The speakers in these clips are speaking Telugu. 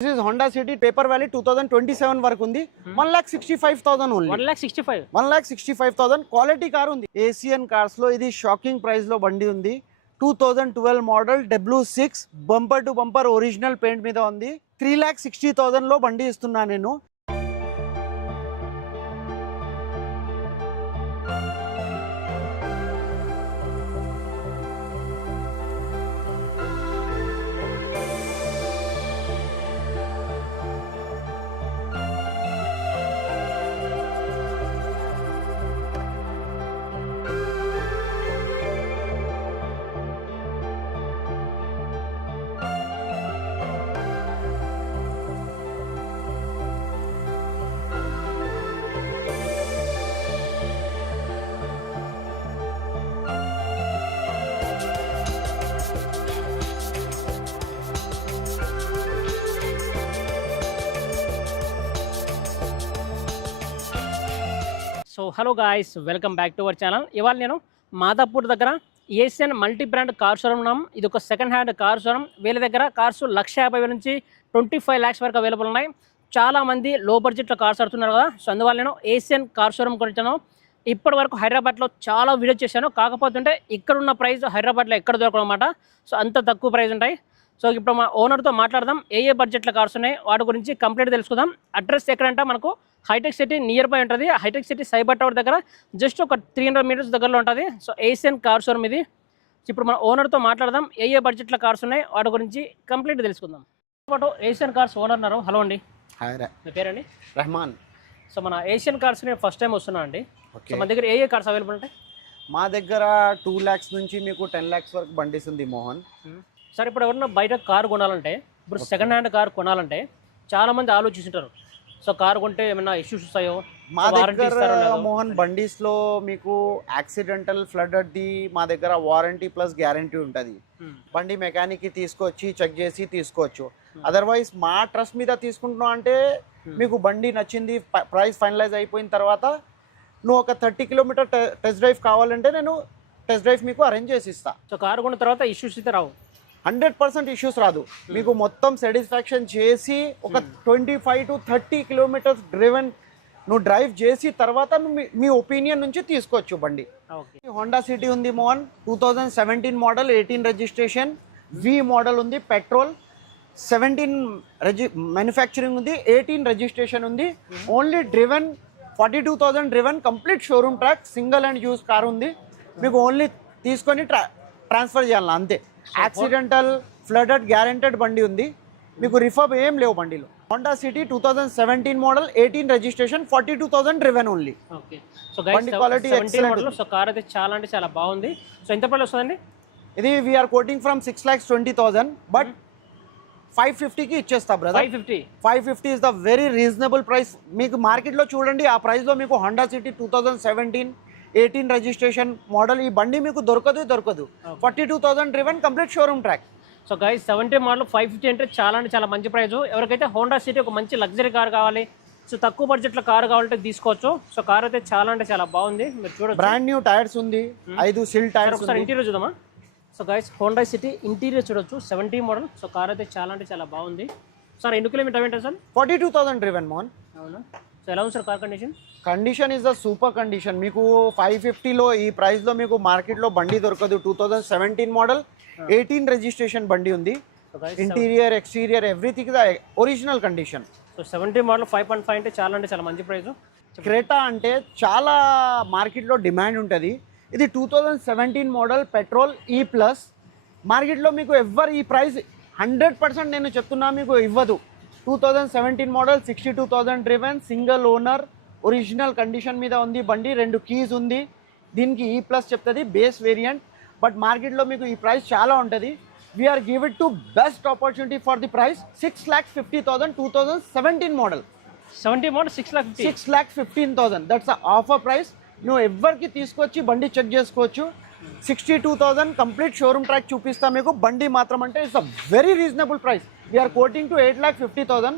This is Honda City Paper Valley 2027 వరకు ఉంది. 1,65,000 ఓన్లీ. 1,65,000 1,65,000 క్వాలిటీ కార్ ఉంది. ఏసియన్ కార్స్ లో ఇది షాకింగ్ ప్రైస్ లో బండి ఉంది. 2012 model W6 bumper to bumper original paint మీద ఉంది. 3,60,000 లో బండి ఇస్తున్నా నేను. So hello guys, welcome back to our channel. ఇవాళ నేను మాదాపూర్ దగ్గర Asian multi brand car showroom ఉన్నాం. ఇది ఒక సెకండ్ హ్యాండ్ కార్ షోరూమ్. వీళ్ళ దగ్గర కార్స్ 1,50,000 నుంచి 25 lakhs వరకు అవైలబుల్ ఉన్నాయి. చాలామంది లో బడ్జెట్లో కార్స్ ఆడుతున్నారు కదా, సో అందువల్ల నేను ఏషియన్ కార్ షోరూమ్ కొనిచ్చాను. ఇప్పటి వరకు హైదరాబాద్లో చాలా వీడియోస్ చేశాను. కాకపోతే ఇక్కడున్న ప్రైస్ హైదరాబాద్లో ఎక్కడ దొరకడం అన్నమాట. సో అంత తక్కువ ప్రైస్ ఉంటాయి. సో ఇప్పుడు మా ఓనర్తో మాట్లాడదాం. ఏ బడ్జెట్లో కార్స్ ఉన్నాయి వాటి గురించి కంప్లీట్ తెలుసుకుందాం. అడ్రస్ ఎక్కడంటే మనకు హైటెక్ సిటీ నియర్ బై ఉంటుంది. హైటెక్ సిటీ సైబర్ టవర్ దగ్గర జస్ట్ ఒక 300 meters దగ్గరలో ఉంటుంది. సో ఏషియన్ కార్ షోరూమ్ ఇది. ఇప్పుడు మన ఓనర్తో మాట్లాడదాం. ఏ బడ్జెట్లో కార్స్ ఉన్నాయి వాటి గురించి కంప్లీట్ తెలుసుకుందాం. పాటు ఏషియన్ కార్స్ ఓనర్ ఉన్నారు. హలో అండి. మీ పేరండి? రెహమాన్. సో మన ఏషియన్ కార్స్ నేను ఫస్ట్ టైం వస్తున్నా అండి. సో మన దగ్గర ఏ కార్స్ అవైలబుల్ ఉంటాయి? మా దగ్గర 2 lakhs నుంచి మీకు 10 lakhs వరకు బండిస్ ఉంది మోహన్. సార్ ఇప్పుడు ఎవరన్నా బయట కారు కొనాలంటే, ఇప్పుడు సెకండ్ హ్యాండ్ కార్ కొనాలంటే చాలామంది ఆలోచిస్తుంటారు. సో కారు కొంటే ఏమైనా ఇష్యూస్ వస్తాయో? మా దగ్గర మోహన్ బండీస్ లో మీకు యాక్సిడెంటల్ ఫ్లడ్ ది మా దగ్గర వారంటీ ప్లస్ గ్యారంటీ ఉంటుంది. బండి మెకానిక్ కి తీసుకొచ్చి చెక్ చేసి తీసుకోవచ్చు. అదర్వైజ్ మా ట్రస్ట్ మీద తీసుకుంటున్నావు అంటే మీకు బండి నచ్చింది, ప్రైస్ ఫైనలైజ్ అయిపోయిన తర్వాత నువ్వు ఒక 30 kilometer టెస్ట్ డ్రైవ్ కావాలంటే నేను టెస్ట్ డ్రైవ్ మీకు అరేంజ్ చేసి ఇస్తా. సో కారు కొన్న తర్వాత ఇష్యూస్ అయితే రావు? 100% ఇష్యూస్ రాదు. మీకు మొత్తం సాటిస్ఫాక్షన్ చేసి ఒక 25 to 30 kilometers డ్రివెన్ నువ్వు డ్రైవ్ చేసి తర్వాత మీ ఒపీనియన్ నుంచి తీసుకోవచ్చు బండి. హోండా సిటీ ఉంది మోహన్. 2017 మోడల్, 18 రిజిస్ట్రేషన్, వి మోడల్ ఉంది, పెట్రోల్. 17 మ్యానుఫ్యాక్చరింగ్ ఉంది, 18 రిజిస్ట్రేషన్ ఉంది. Only driven 42,000 driven, complete showroom track, single and use car ఉంది. మీకు ఓన్లీ తీసుకొని ట్రాన్స్ఫర్ చేయాలి అంతే. యాక్సిడెంటల్ ఫ్లడెడ్ గ్యారెంటెడ్ బండి ఉంది. మీకు రిఫర్బ్ ఏం లేవు బండిలో. Honda city 2017 model, 18 registration, 42,000 driven only. బండి క్వాలిటీ ఎక్సలెంట్. సో కార్ అయితే చాలా అంటే చాలా బాగుంది. సో ఎంత ప్రైస్ వస్తుందండి ఇది? వీఆర్ కోటింగ్ ఫ్రమ్ 6,20,000 బట్ 550కి ఇచ్చేస్తా brother. 550 is the very reasonable price. మీకు మార్కెట్లో చూడండి ఆ ప్రైస్లో మీకు హోండా సిటీ 2017 18 రిజిస్ట్రేషన్ మోడల్ ఈ బండి మీకు దొరకదు. 42,000 driven, complete showroom track. So guys 17 model 550 అంటే చాలా మంచి ప్రైస్. ఎవరికైతే హోండా సిటీ ఒక మంచి లగ్జరీ కార్ కావాలి, సో తక్కువ బడ్జెట్లో కార్ కావాలంటే తీసుకోవచ్చు. సో కార్ అయితే చాలా అంటే చాలా బాగుంది. మీరు చూడండి, బ్రాండ్ న్యూ టైర్స్ ఉంది, 5 సిల్ టైర్స్. ఒకసారి ఇంటీరియర్ చూద్దామా? So guys Honda city interior చూడొచ్చు, 17 మోడల్. సో కార్ అయితే చాలా అంటే చాలా బాగుంది. సార్ ఎన్ని కిలోమీటర్ ఏంటంటే సార్? 42,000 డ్రివెన్ మోహన్. అవునా? సో ఎలా ఉంది sir car condition? Condition is the super condition. మీకు 550లో ఈ ప్రైస్లో మీకు మార్కెట్లో బండి దొరకదు. 2017 మోడల్, 18 రిజిస్ట్రేషన్ బండి ఉంది. Interior exterior everything the original condition. So 17 model 5.5 అంటే చాలా మంచి ప్రైస్. క్రెటా అంటే చాలా మార్కెట్లో డిమాండ్ ఉంటుంది. ఇది 2017 మోడల్ పెట్రోల్ ఈ ప్లస్. మార్కెట్లో మీకు ఎవ్వరు ఈ ప్రైస్ 100% నేను చెప్తున్నా మీకు ఇవ్వదు. 2017 model, 62,000 driven, single owner, original condition మీద ఉంది బండి. 2 keys ఉంది. దీనికి ఈ ప్లస్ చెప్తుంది, బేస్ వేరియంట్. బట్ మార్కెట్లో మీకు ఈ ప్రైస్ చాలా ఉంటుంది. We are give it to best opportunity for the price 6,50,000. 2017 model, 17 model 6,15,000. That's offer price. నువ్వు ఎవరికి తీసుకొచ్చి బండి చెక్ చేసుకోవచ్చు. 62,000 కంప్లీట్ షోరూమ్ ట్రాక్ చూపిస్తా మీకు. బండి మాత్రం అంటే it's a very reasonable price. We are quoting to 8,50,000.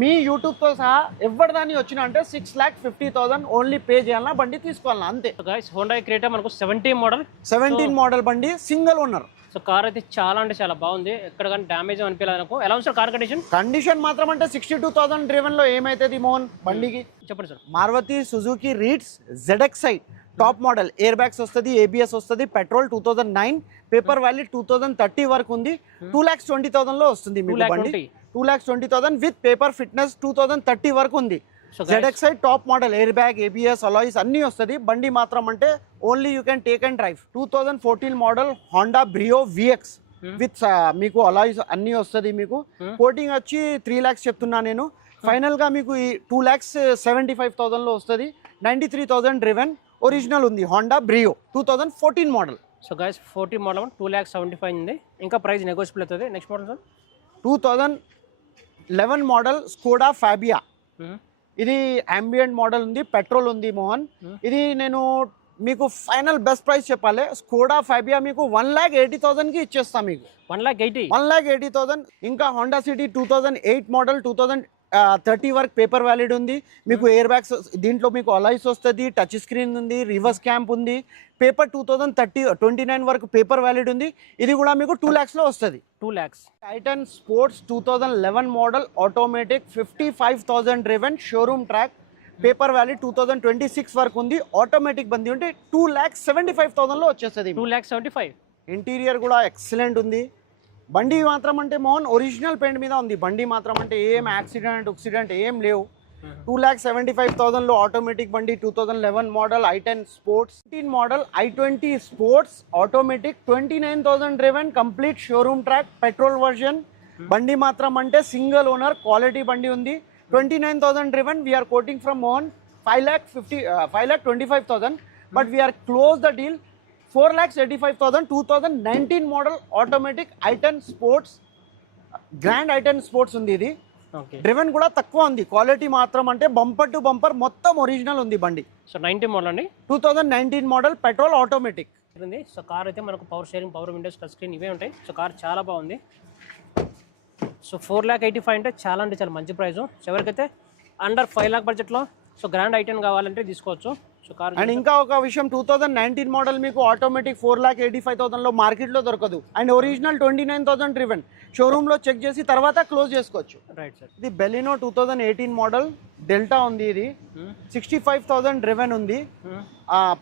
మీ యూట్యూబ్తో సహా ఎవరి దాన్ని వచ్చినా అంటే 6,50,000 ఓన్లీ పే చేయాలన్నా బండి తీసుకోవాలన్నా అంతే. సో గైస్ హోండా క్రేటా మనకు 17 మోడల్ 17 మోడల్ బండి సింగిల్ ఓనర్. సో కార్ అయితే చాలా అంటే చాలా బాగుంది, ఎక్కడ కానీ డ్యామేజ్ అనిపించలేదు నాకు. ఎలా ఉంది సార్ కార్ కండిషన్? కండిషన్ మాత్రం అంటే 62,000 డ్రివెన్లో ఏమైతుంది మోహన్ బండికి? చెప్పండి sir. Maruti Suzuki Ritz ZXi top model, air bags వస్తుంది, ABS వస్తుంది, పెట్రోల్ 2009, పేపర్ వాల్యూ 2030 వరకు ఉంది. 2,20,000లో వస్తుంది మీకు బండి. 2,20,000 విత్ పేపర్ ఫిట్నెస్ 2030 వరకు ఉంది. ZXi top model, air bag, ABS, alloys అన్నీ వస్తుంది. బండి మాత్రం అంటే only you can take and drive. 2014 model Honda Brio VX with మీకు అలాయిస్ అన్నీ వస్తుంది మీకు. కోటింగ్ వచ్చి 3 lakhs చెప్తున్నా నేను. ఫైనల్గా మీకు ఈ 2,75,000లో వస్తుంది. 93,000 డ్రివెన్, ఒరిజినల్ ఉంది. Honda Brio 2014 model. So guys 14 model 2,75,000 ఉంది, ఇంకా ప్రైస్ నెగోషియబుల్ అవుతుంది. Next model sir 2011 model Skoda Fabia. ఇది అంబియంట్ మోడల్ ఉంది, పెట్రోల్ ఉంది మోహన్. ఇది నేను మీకు ఫైనల్ బెస్ట్ ప్రైస్ చెప్పాలి. స్కోడా ఫాబియా మీకు 1,80,000కి ఇచ్చేస్తాం మీకు. 1,80,000. ఇంకా హోండా సిటీ 2008 మోడల్ 2030 వరకు పేపర్ వ్యాలిడ్ ఉంది మీకు. ఎయిర్ బ్యాగ్స్ దీంట్లో మీకు అలాయిస్ వస్తుంది, టచ్ స్క్రీన్ ఉంది, రివర్స్ క్యాంప్ ఉంది. పేపర్ 2029 వరకు పేపర్ వ్యాలిడ్ ఉంది. ఇది కూడా మీకు 2 lakhsలో వస్తుంది. 2 lakhs. Titan sports 2011 model automatic 55,000 driven, showroom track, paper valid 2026 వరకు ఉంది. ఆటోమేటిక్ బండి ఉంటే 2,75,000లో వచ్చేస్తుంది. 2,75,000. ఇంటీరియర్ కూడా ఎక్సలెంట్ ఉంది. బండి మాత్రం అంటే మోహన్ ఒరిజినల్ పెయింట్ మీద ఉంది. బండి మాత్రం అంటే ఏం యాక్సిడెంట్ ఏం లేవు. 2,75,000లో ఆటోమేటిక్ బండి. 2011 model i10 sports, 18 model i20 sports automatic, 29,000 driven, complete showroom track, petrol version. బండి మాత్రం అంటే సింగిల్ ఓనర్, క్వాలిటీ బండి ఉంది. 29,000 driven. We are quoting from Mohan 5,25,000, but we are close the deal 4,85,000. 2019 model automatic i10 sports, grand i10 sports ఉంది. ఇది డ్రివెన్ కూడా తక్కువ ఉంది. క్వాలిటీ మాత్రం అంటే బంపర్ టు బంపర్ మొత్తం ఒరిజినల్ ఉంది బండి. సో 19 మోడల్ అండి, 2019 మోడల్, పెట్రోల్ ఆటోమేటిక్ ఉంది. సో కార్ అయితే మనకు power sharing, power Windows, touch screen ఇవే ఉంటాయి. సో కార్ చాలా బాగుంది. సో 4,85,000 అంటే చాలా మంచి ప్రైస్. ఎవరికైతే అండర్ 5 lakh బడ్జెట్లో సో గ్రాండ్ i10 కావాలంటే తీసుకోవచ్చు. సో కార్ అండ్ ఇంకా ఒక విషయం, 2019 మోడల్ మీకు ఆటోమేటిక్ 4,85,000లో మార్కెట్లో దొరకదు. And original 29,000 driven. షోరూంలో చెక్ చేసి తర్వాత క్లోజ్ చేసుకోవచ్చు. Right sir. ఇది బెలినో 2018 మోడల్ డెల్టా ఉంది. ఇది 65,000 డ్రివెన్ ఉంది.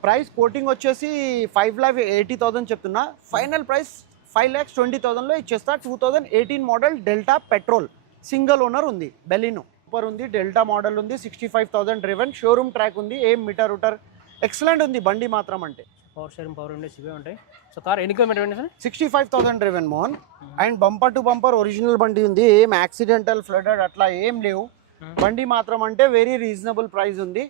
ప్రైస్ కోటింగ్ వచ్చేసి 5,80,000 చెప్తున్నా. ఫైనల్ ప్రైస్ 5,20,000లో ఇచ్చేస్తా. 2018 model delta petrol, single owner ఉంది. బెలినో సూపర్ ఉంది. డెల్టా మోడల్ ఉంది, 65,000 డ్రివెన్, షోరూమ్ ట్రాక్ ఉంది. ఏం మీటర్ రూటర్ ఎక్సలెంట్ ఉంది బండి మాత్రం అంటే. పవర్ షేరింగ్, పవర్ విండోస్ ఇవే ఉంటాయి. సో కార్ ఎన్ని కిలోమీటర్ ఉంది sir? 65,000 driven Mohan. And bumper to bumper original బండి ఉంది. ఏం యాక్సిడెంటల్, ఫ్లడెడ్ అట్లా ఏం లేవు. బండి మాత్రం అంటే వెరీ రీజనబుల్ ప్రైస్ ఉంది.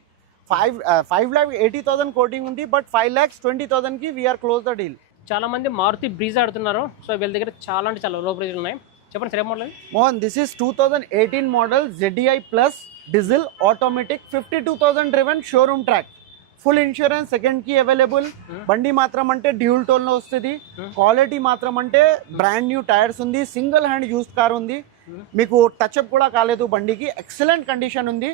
5,80,000 కోటింగ్ ఉంది, బట్ 5,20,000కి వీఆర్ క్లోజ్ ద డీల్. చాలా మంది మారుతి బ్రీజా ఆడుతున్నారు. సో వీళ్ళ దగ్గర చాలా అంటే చాలా లో ప్రైజ్లు ఉన్నాయి. చెప్పండి సార్, ఏ model? Mohan, this is 2018 model ZDI plus diesel automatic, 52,000 driven, showroom track, full insurance, second key available. బండి మాత్రం అంటే డ్యూల్ టోన్లో వస్తుంది. క్వాలిటీ మాత్రం అంటే బ్రాండ్ న్యూ టైర్స్ ఉంది. సింగిల్ హ్యాండ్ యూస్డ్ కార్ ఉంది. మీకు టచ్అప్ కూడా కాలేదు బండికి. ఎక్సలెంట్ కండిషన్ ఉంది.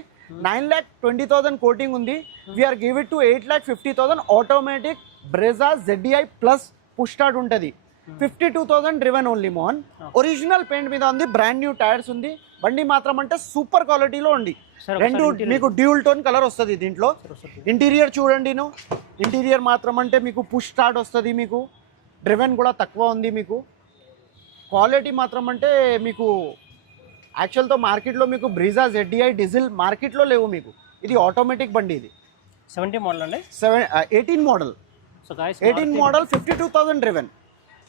9,20,000 కోటింగ్ ఉంది. We are give it to 8,50,000. Automatic Brezza ZDI plus push start ఉంటుంది. 52,000 driven only Mohan. Original paint మీద ఉంది. బ్రాండ్ న్యూ టైర్స్ ఉంది. బండి మాత్రం అంటే సూపర్ క్వాలిటీలో ఉంది. రెండు మీకు డ్యూల్ టోన్ కలర్ వస్తుంది దీంట్లో. ఇంటీరియర్ చూడండి. ఇంటీరియర్ మాత్రం అంటే మీకు పుష్ స్టార్ట్ వస్తుంది. మీకు డ్రివెన్ కూడా తక్కువ ఉంది. మీకు క్వాలిటీ మాత్రం అంటే మీకు యాక్చువల్తో మార్కెట్లో మీకు బ్రీజా ZDI డీజిల్ మార్కెట్లో లేవు మీకు. ఇది ఆటోమేటిక్ బండి. ఇది 17 మోడల్ అండి, 18 model. So guys 18 model, 52,000 driven.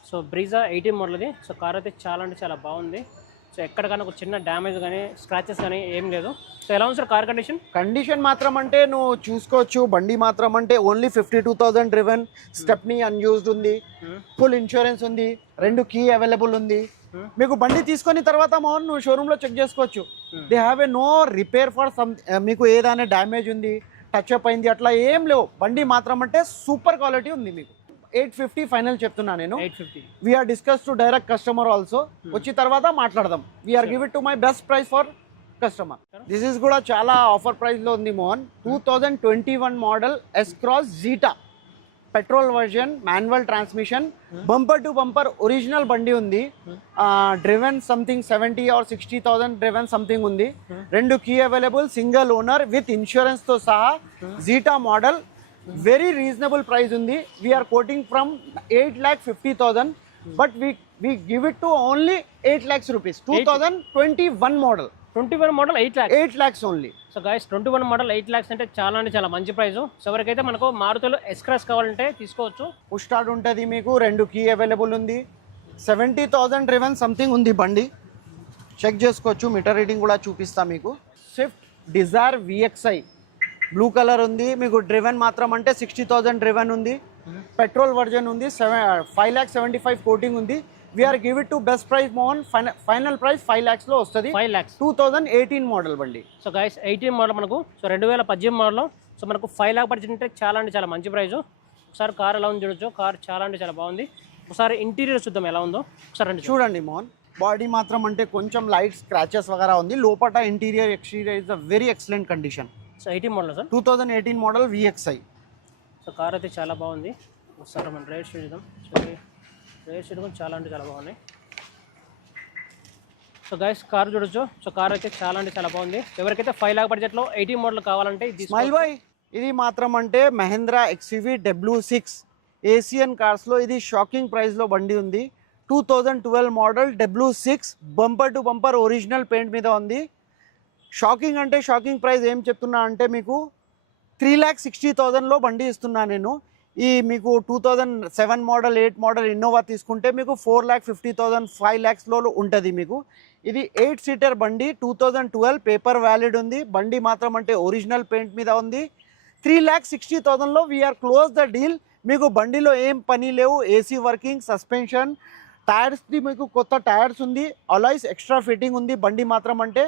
So Brezza 18 model ఇది. సో కార్ అయితే చాలా అంటే చాలా బాగుంది. సో ఎక్కడికైనా ఒక చిన్న డ్యామేజ్ కానీ స్క్రాచెస్ కానీ ఏం లేదు. సో ఎలా ఉంది సార్ కార్ కండిషన్? కండిషన్ మాత్రం అంటే నువ్వు చూసుకోవచ్చు. బండి మాత్రం అంటే ఓన్లీ 52,000 డ్రివెన్, స్టెప్నీ అన్యూజ్డ్ ఉంది, ఫుల్ ఇన్సూరెన్స్ ఉంది, 2 కీ అవైలబుల్ ఉంది. మీకు బండి తీసుకొని తర్వాత మోహన్ నువ్వు షోరూంలో చెక్ చేసుకోవచ్చు. They have a no repair for some. మీకు ఏదైనా డ్యామేజ్ ఉంది, టచ్అప్ అయింది అట్లా ఏం లేవు. బండి మాత్రం అంటే సూపర్ క్వాలిటీ ఉంది. మీకు 850 ఫైనల్ చెప్తున్నా నేను. 850. We are discuss to direct customer also. వచ్చి తర్వాత మాట్లాడదాం. We are give it to my best price for customer. This is కూడా చాలా ఆఫర్ ప్రైస్ లో ఉంది Mohan. 2021 model S cross Zeta petrol version, manual transmission, bumper to bumper original బండి ఉంది. Driven something 70 or 60,000 driven something ఉంది. 2 key available, single owner with insurance తో సహా. Zeta model very reasonable price ఉంది. We are quoting from 8,50,000 but we give it to only 8 lakhs rupees. 2021 model. 21 model 8 lakhs. 8 lakhs only. So guys 21 model 8 lakhs అంటే చాలా అంటే చాలా మంచి ప్రైస్. సో ఎవరికైతే మనకు మారుతిలో ఎస్ క్రాస్ కావాలంటే తీసుకోవచ్చు. పుష్ స్టార్ట్ ఉంటుంది మీకు, 2 కీ అవైలబుల్ ఉంది. 70,000 డ్రివెన్ సంథింగ్ ఉంది బండి. చెక్ చేసుకోవచ్చు, మీటర్ రీడింగ్ కూడా చూపిస్తా మీకు. Swift Dzire VXI blue colour ఉంది మీకు. డ్రివెన్ మాత్రం అంటే 60,000 డ్రివెన్ ఉంది. పెట్రోల్ వర్జన్ ఉంది. 5,75,000 కోటింగ్ ఉంది. We are give it to best price Mohan. Final price 5 lakhs లో వస్తుంది. 5 lakhs 2018 మోడల్ బండి. సో గైస్ 18 మోడల్ మనకు, సో 2018 మోడల్లో సో మనకు 5 lakh బడ్జెట్ అంటే చాలా మంచి ప్రైస్. ఒకసారి కార్ ఎలా ఉంది చూడొచ్చు. కార్ చాలా అంటే చాలా బాగుంది. ఒకసారి ఇంటీరియర్ చూద్దాం ఎలా ఉందో ఒకసారి చూడండి మోహన్. బాడీ మాత్రం అంటే కొంచెం లైట్ స్క్రాచెస్ వగేరా ఉంది. లోపల interior exterior is a very excellent condition. So 18 model sir, 2018 model VXI. So car అయితే చాలా బాగుంది. ఒకసారి మనం రైట్ సైడ్ చూద్దాం. సో రైట్ సైడ్ కూడా చాలా అంటే చాలా బాగున్నాయి. సో గైస్ కార్ చూడొచ్చు. సో కార్ అయితే చాలా అంటే చాలా బాగుంది. ఎవరికైతే 5 lakh బడ్జెట్లో 18 మోడల్ కావాలంటే స్మైల్ బాయ్. ఇది మాత్రం అంటే మహేంద్ర XUV W6 ఏసియన్ కార్స్లో ఇది షాకింగ్ ప్రైస్లో బండి ఉంది. 2012 model W6 bumper to bumper original paint మీద ఉంది. షాకింగ్ అంటే షాకింగ్ ప్రైస్ ఏం చెప్తున్నా అంటే మీకు 3,60,000లో బండి ఇస్తున్నా నేను. ఈ మీకు 2007 మోడల్ 8 మోడల్ ఇన్నోవా తీసుకుంటే మీకు 4,50,000 5 lakhsలో ఉంటుంది మీకు. ఇది 8 సీటర్ బండి. 2012 పేపర్ వ్యాలిడ్ ఉంది. బండి మాత్రం అంటే ఒరిజినల్ పెయింట్ మీద ఉంది. 3,60,000లో వీఆర్ క్లోజ్ ద డీల్. మీకు బండిలో ఏం పని లేవు. ఏసీ వర్కింగ్, సస్పెన్షన్, టైర్స్ది మీకు కొత్త టైర్స్ ఉంది. అలాయ్స్ ఎక్స్ట్రా ఫిట్టింగ్ ఉంది. బండి మాత్రం అంటే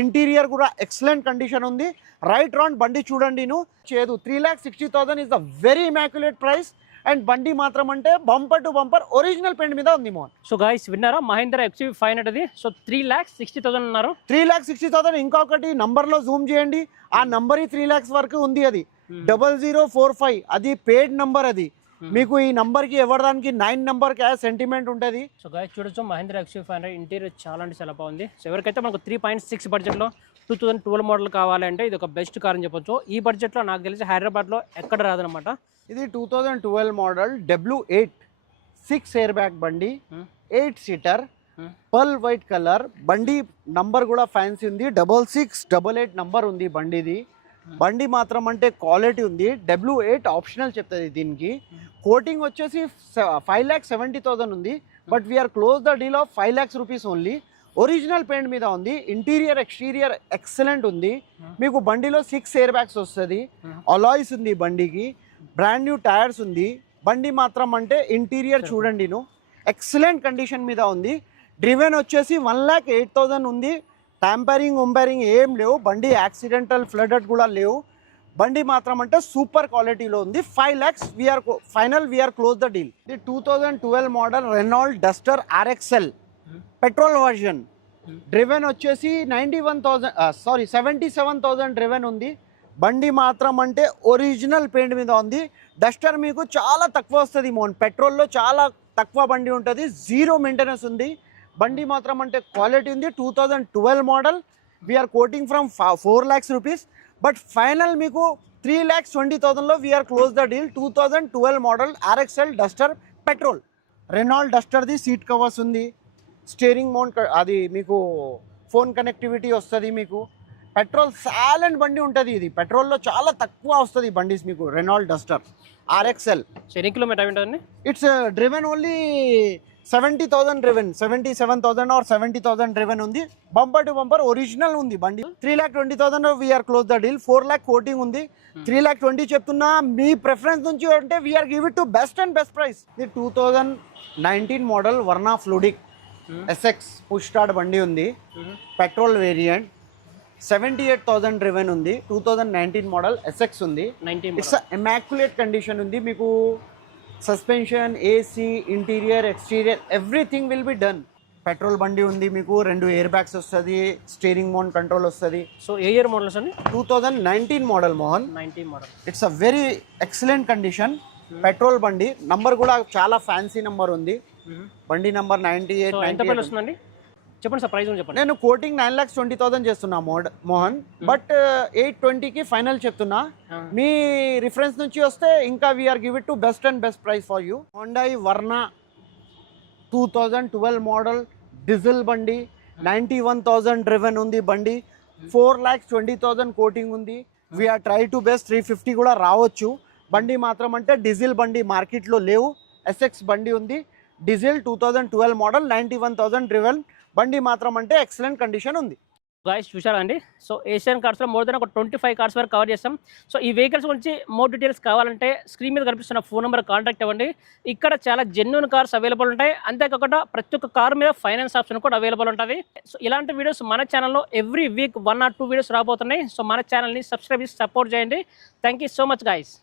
ఇంటీరియర్ కూడా ఎక్సలెంట్ కండిషన్ ఉంది. రైట్ రౌండ్ బండి చూడండి చేదు. 3,60,000 is the very immaculate price. And బండి మాత్రం అంటే bumper to bumper original paint మీద ఉంది మోహన్. సో గైస్ విన్నారా, మహేంద్ర XUV 500 అది. సో 3,60,000 అన్నారు. 3,60,000. ఇంకొకటి నంబర్లో జూమ్ చేయండి. ఆ నంబర్ 3 lakhs వరకు ఉంది. అది 0045 అది పేడ్ నంబర్. అది మీకు ఈ నంబర్కి ఎవరిదానికి 9 నెంబర్ సెంటిమెంట్ ఉంటుంది. సో గైస్ చూడొచ్చు, మహేంద్ర XUV 500 ఇంటీరియర్ చాలా అంటే చాలా బాగుంది. సో ఎవరికైతే మనకు 3.6 బడ్జెట్లో 2012 మోడల్ కావాలంటే ఇది ఒక బెస్ట్ కార్ అని చెప్పొచ్చు. ఈ బడ్జెట్లో నాకు తెలిసి హైదరాబాద్లో ఎక్కడ రాదనమాట. ఇది 2012 మోడల్ W8 6 ఎయిర్ బ్యాగ్ బండి, 8 సీటర్, పర్ల్ వైట్ కలర్ బండి. నంబర్ కూడా ఫ్యాన్సీ ఉంది. 6688 నంబర్ ఉంది బండిది. బండి మాత్రం అంటే క్వాలిటీ ఉంది. W8 ఆప్షనల్ చెప్తుంది దీనికి. కోటింగ్ వచ్చేసి 5,70,000 ఉంది. But we are close the deal of 5 lakhs rupees only. Original paint మీద ఉంది. ఇంటీరియర్ ఎక్స్టీరియర్ ఎక్సలెంట్ ఉంది. మీకు బండిలో 6 ఎయిర్ బ్యాగ్స్ వస్తుంది. అలాయ్స్ ఉంది బండికి. బ్రాండ్ న్యూ టైర్స్ ఉంది. బండి మాత్రం అంటే ఇంటీరియర్ చూడండి ఎక్సలెంట్ కండిషన్ మీద ఉంది. డ్రివెన్ వచ్చేసి 1,08,000 ఉంది. ట్యాంపరింగ్ ఏం లేవు. బండి యాక్సిడెంటల్ ఫ్లడెడ్ కూడా లేవు. బండి మాత్రం అంటే సూపర్ క్వాలిటీలో ఉంది. 5 lakhs we are close the deal. ఇది 2012 model Renault Duster RXL petrol version. Driven వచ్చేసి 77,000 డ్రివెన్ ఉంది. బండి మాత్రం అంటే ఒరిజినల్ పెయింట్ మీద ఉంది. డస్టర్ మీకు చాలా తక్కువ వస్తుంది మోహన్. పెట్రోల్లో చాలా తక్కువ బండి ఉంటుంది. 0 మెయింటెనెన్స్ ఉంది. బండి మాత్రం అంటే క్వాలిటీ ఉంది. 2012 model. We're quoting from 4 lakhs rupees. But final మీకు 3,20,000లో we're close the deal. 2012 model RXL Duster petrol. Renault డస్టర్ది సీట్ కవర్స్ ఉంది. స్టీరింగ్ మౌంట్ అది మీకు ఫోన్ కనెక్టివిటీ వస్తుంది. మీకు పెట్రోల్ సైలెంట్ బండి ఉంటుంది. ఇది పెట్రోల్లో చాలా తక్కువ వస్తుంది బండి మీకు. Renault Duster RXL. ఎన్ని కిలోమీటర్ ఉంటుంది? It's driven only 70,000 driven. 77,000 or 70,000 driven ఉంది. బంపర్ టు బంపర్ ఒరిజినల్ ఉంది బండి. 3,20,000 we are close the deal. 4 lakh quoting ఉంది. 3,20,000 చెప్తున్నా. మీ ప్రిఫరెన్స్ నుంచి అంటే we are give it to best and best price. ఇది 2019 model Verna Fluidic SX push start బండి ఉంది. Petrol variant. 78,000 డ్రివెన్ ఉంది. 2019 మోడల్ SX ఉంది. ఇట్స్ ఇమాక్యులేట్ కండిషన్ ఉంది. మీకు suspension, AC, interior, exterior everything will be done. Petrol బండి ఉంది, మీకు 2 ఎయిర్ బ్యాగ్స్ వస్తుంది, స్టీరింగ్ మౌంట్ కంట్రోల్ వస్తుంది. సో ఏ ఇయర్ మోడల్స్ అండి? 2019 model Mohan. 19 model. It's a very excellent condition. Petrol బండి, నంబర్ కూడా చాలా ఫ్యాన్సీ నంబర్ ఉంది. బండి నంబర్ 98. సో ఎంత ప్రైస్ వస్తుందండి చెప్పండి సార్, ప్రైస్ చెప్పండి. నేను కోటింగ్ 9,20,000 చేస్తున్నా మోహన్, బట్ 820కి ఫైనల్ చెప్తున్నా. మీ రిఫరెన్స్ నుంచి వస్తే ఇంకా we are give it to best and best price for you. Hyundai Verna 2012 model diesel బండి, 91,000 డ్రివెన్ ఉంది బండి, 4,20,000 కోటింగ్ ఉంది. వీఆర్ ట్రై టు బెస్ట్ 350 కూడా రావచ్చు. బండి మాత్రం అంటే డీజిల్ బండి మార్కెట్లో లేవు. ఎస్ఎక్స్ బండి ఉంది, డీజిల్ 2012 మోడల్, 91,000 డ్రివెన్ బండి మాత్రం అంటే ఎక్సలెంట్ కండిషన్ ఉంది. గాయస్ చూసారా అండి, సో ఏషియన్ కార్స్లో మోర్ దెన్ ఒక 25 కార్స్ వరకు కవర్ చేస్తాం. సో ఈ వెహికల్స్ గురించి మోర్ డీటెయిల్స్ కావాలంటే స్క్రీన్ మీద కనిపిస్తున్న ఫోన్ నెంబర్ కాంటాక్ట్ అవ్వండి. ఇక్కడ చాలా జెన్యూన్ కార్స్ అవైలబుల్ ఉంటాయి. అంతేకాకుండా ప్రతి ఒక్క కార్ మీద ఫైనాన్స్ ఆప్షన్ కూడా అవైలబుల్ ఉంటుంది. సో ఇలాంటి వీడియోస్ మన ఛానల్లో ఎవ్రీ వీక్ 1 or 2 వీడియోస్ రాబోతున్నాయి. సో మన ఛానల్ని సబ్స్క్రైబ్ చేసి సపోర్ట్ చేయండి. Thank you so much guys.